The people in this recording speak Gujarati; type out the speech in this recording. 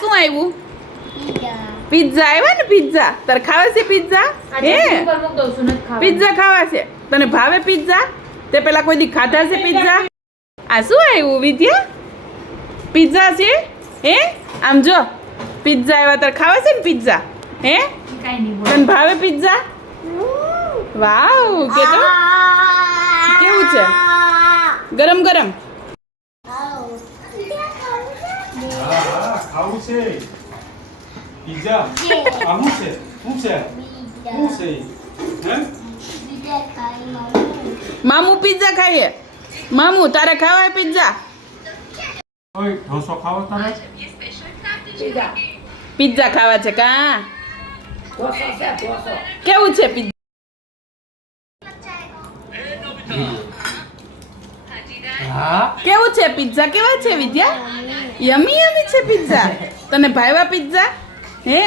શું આવ્યું? પિઝા આવ્યા ને પિઝા. તારે ખાવા છે પિઝા? હે પિઝા ખાવા છે? તને ભાવે પિઝા? તે પેલા કોઈ દી ખાધા છે પિઝા? આ શું આવ્યું વિદ્યા? પિઝા છે? હે આમ જો પિઝા આવ્યા. તારે ખાવા છે ને પિઝા? હે તને ભાવે પિઝા? વાવ કે તો કેવું છે? ગરમ ગરમ. ખાવું છે પિઝા. આવું છે શું છે શું છે હે? મામુ પિઝા ખાઈએ. મામુ તારે ખાવા પિઝા? ઓય ઢોસો ખાવો તારે? પિઝા ખાવા છે કા? કેવું છે પિઝા? કેવું છે પિઝા? કેવા છે વિદ્યા? યમી યમી છે પિઝા. તને ભાવ્યા પિઝા? હે